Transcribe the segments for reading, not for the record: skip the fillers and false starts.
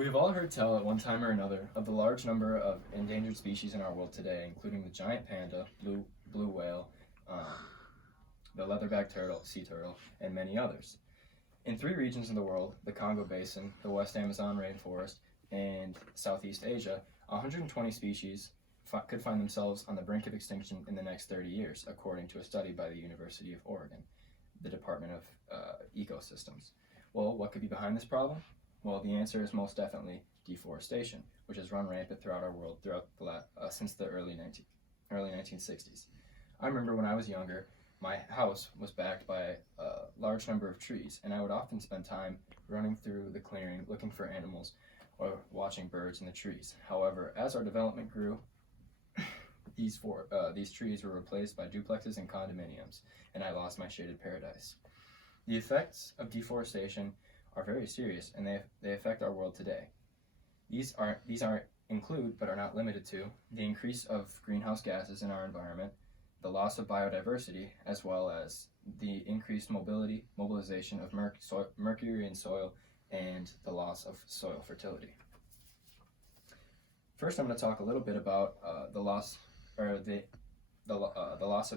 We have all heard tell at one time or another of the large number of endangered species in our world today, including the giant panda, blue whale, um, the leatherback turtle, sea turtle, and many others. In three regions of the world, the Congo Basin, the West Amazon rainforest, and Southeast Asia, 120 species could find themselves on the brink of extinction in the next 30 years, according to a study by the University of Oregon, the Department of Ecosystems. Well, what could be behind this problem? Well, the answer is most definitely deforestation, which has run rampant throughout our world since the early 1960s. I remember when I was younger, my house was backed by a large number of trees, and I would often spend time running through the clearing looking for animals or watching birds in the trees. However, as our development grew, these trees were replaced by duplexes and condominiums, and I lost my shaded paradise. The effects of deforestation are very serious, and they affect our world today. These include, but are not limited to, the increase of greenhouse gases in our environment, the loss of biodiversity, as well as the increased mobilization of mercury in soil, and the loss of soil fertility. First, I'm going to talk a little bit about the loss of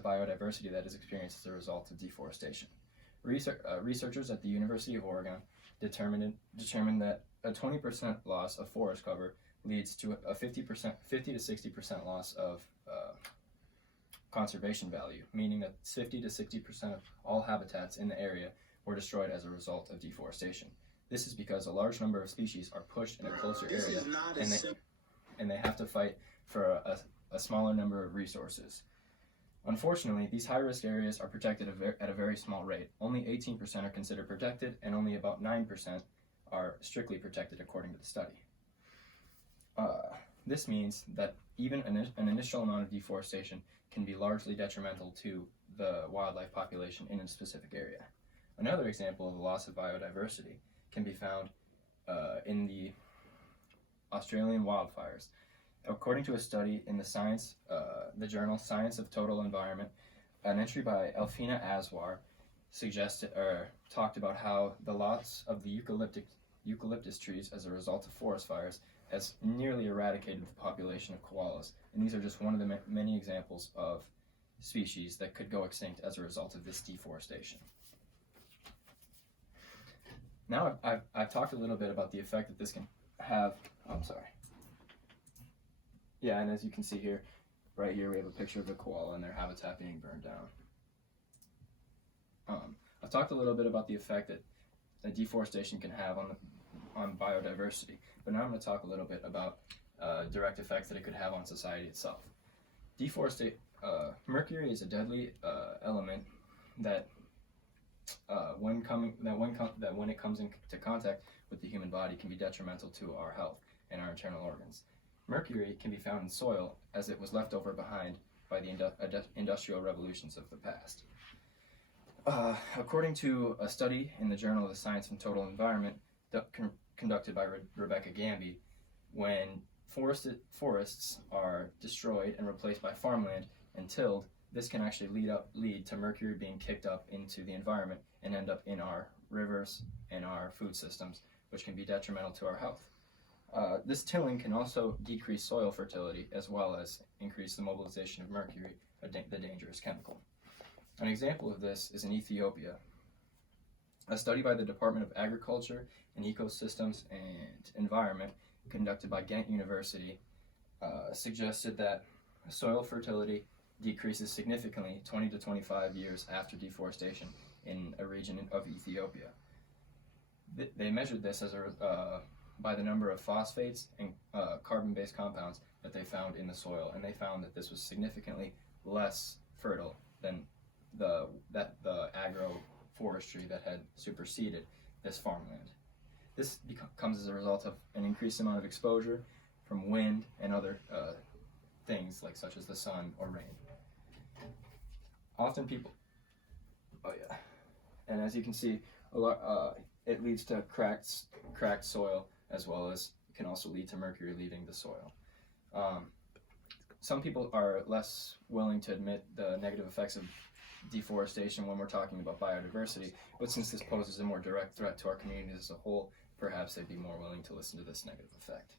biodiversity that is experienced as a result of deforestation. Researchers at the University of Oregon determined that a 20% loss of forest cover leads to a 50 to 60% loss of conservation value, meaning that 50 to 60% of all habitats in the area were destroyed as a result of deforestation. This is because a large number of species are pushed in a closer area, and they have to fight for a smaller number of resources. Unfortunately, these high-risk areas are protected at a very small rate. Only 18% are considered protected, and only about 9% are strictly protected according to the study. This means that even an initial amount of deforestation can be largely detrimental to the wildlife population in a specific area. Another example of the loss of biodiversity can be found in the Australian wildfires. According to a study in the journal Science of Total Environment, an entry by Elfina Aswar talked about how the loss of the eucalyptus trees as a result of forest fires has nearly eradicated the population of koalas. And these are just one of the many examples of species that could go extinct as a result of this deforestation. Now I've talked a little bit about the effect that this can have. Yeah, and as you can see here, right here we have a picture of a koala and their habitat being burned down. I've talked a little bit about the effect that deforestation can have on biodiversity, but now I'm going to talk a little bit about direct effects that it could have on society itself. Mercury is a deadly element that when it comes into contact with the human body can be detrimental to our health and our internal organs. Mercury can be found in soil as it was left over behind by the industrial revolutions of the past. According to a study in the Journal of the Science of Total Environment conducted by Rebecca Gamby, when forests are destroyed and replaced by farmland and tilled, this can actually lead to mercury being kicked up into the environment and end up in our rivers and our food systems, which can be detrimental to our health. This tilling can also decrease soil fertility as well as increase the mobilization of mercury, the dangerous chemical. An example of this is in Ethiopia. A study by the Department of Agriculture and Ecosystems and Environment conducted by Ghent University suggested that soil fertility decreases significantly 20 to 25 years after deforestation in a region of Ethiopia. They measured this by the number of phosphates and carbon-based compounds that they found in the soil, and they found that this was significantly less fertile than the agroforestry that had superseded this farmland. This comes as a result of an increased amount of exposure from wind and other things such as the sun or rain. Often and as you can see, it leads to cracked soil, as well as can also lead to mercury leaving the soil. Some people are less willing to admit the negative effects of deforestation when we're talking about biodiversity, but since this poses a more direct threat to our communities as a whole, perhaps they'd be more willing to listen to this negative effect.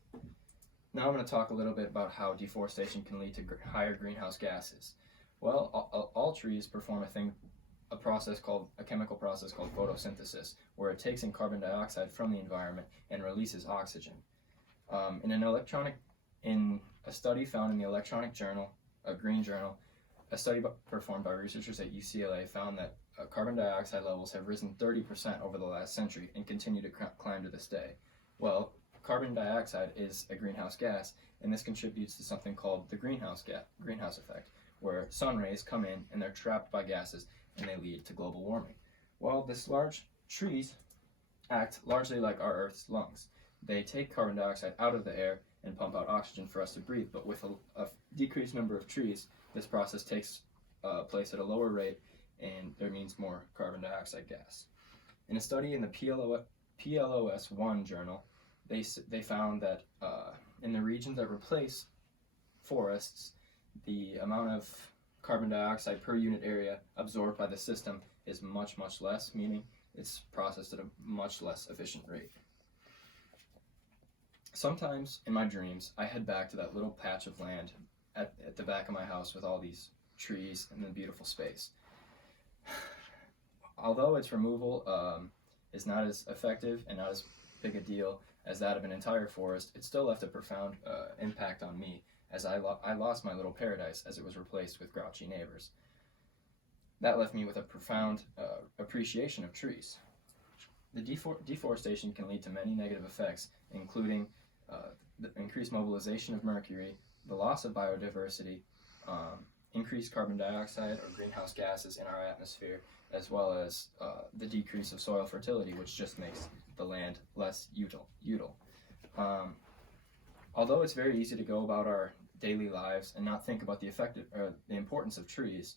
Now I'm going to talk a little bit about how deforestation can lead to higher greenhouse gases. Well, all trees perform a chemical process called photosynthesis, where it takes in carbon dioxide from the environment and releases oxygen. In a study found in the electronic journal, a green journal, a study performed by researchers at UCLA found that carbon dioxide levels have risen 30% over the last century and continue to climb to this day. Well, carbon dioxide is a greenhouse gas, and this contributes to something called the greenhouse effect, where sun rays come in and they're trapped by gases and they lead to global warming. Well, trees act largely like our Earth's lungs. They take carbon dioxide out of the air and pump out oxygen for us to breathe, but with a decreased number of trees, this process takes place at a lower rate, and there means more carbon dioxide gas. In a study in the PLOS1 journal, they found that in the regions that replace forests, the amount of carbon dioxide per unit area absorbed by the system is much, much less, meaning it's processed at a much less efficient rate. Sometimes in my dreams, I head back to that little patch of land at the back of my house with all these trees and the beautiful space. Although its removal is not as effective and not as big a deal as that of an entire forest, it still left a profound impact on me, as I lost my little paradise as it was replaced with grouchy neighbors. That left me with a profound appreciation of trees. The deforestation can lead to many negative effects, including the increased mobilization of mercury, the loss of biodiversity, increased carbon dioxide or greenhouse gases in our atmosphere, as well as the decrease of soil fertility, which just makes the land less util. Although it's very easy to go about our daily lives and not think about the importance of trees,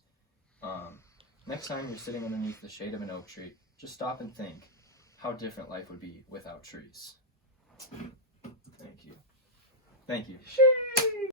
next time you're sitting underneath the shade of an oak tree, just stop and think how different life would be without trees. Thank you.